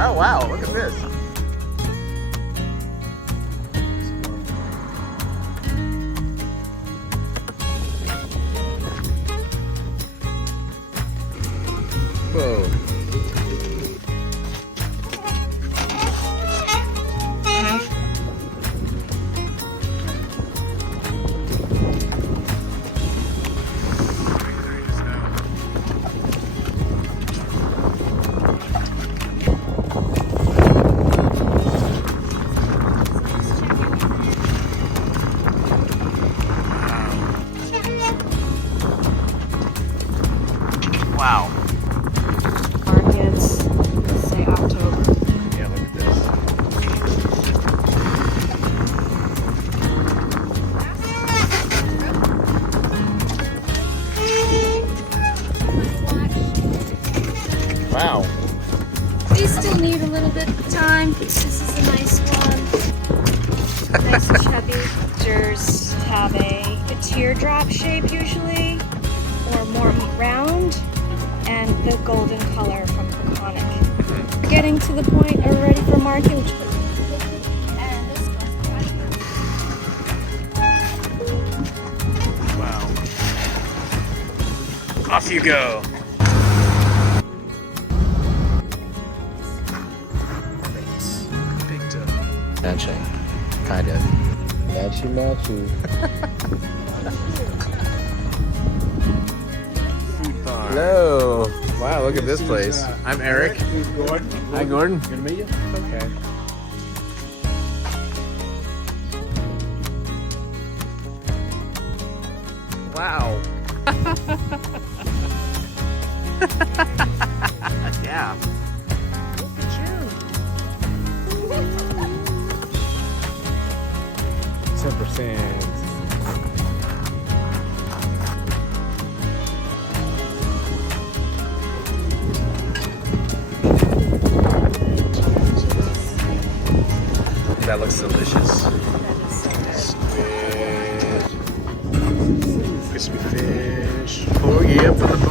Oh wow, look at this. Whoa. Wow. Markets, let's say October. Yeah, look at this. Wow. These still need a little bit of time. This is a nice one. Nice chubby. Oysters have a teardrop shape usually, or more round, and the golden color from Peconic. We're getting to the point, are we ready for market? And this Wow. Off you go. Big toe. Matching. Kind of. Matchy. Hello. Wow, look at this place. I'm Eric. Who's Gordon? Hi, Gordon. Good to meet you. Okay. Wow. Yeah. Look at you. 10%. That looks delicious. Squid. Crispy fish. Oh yeah, from the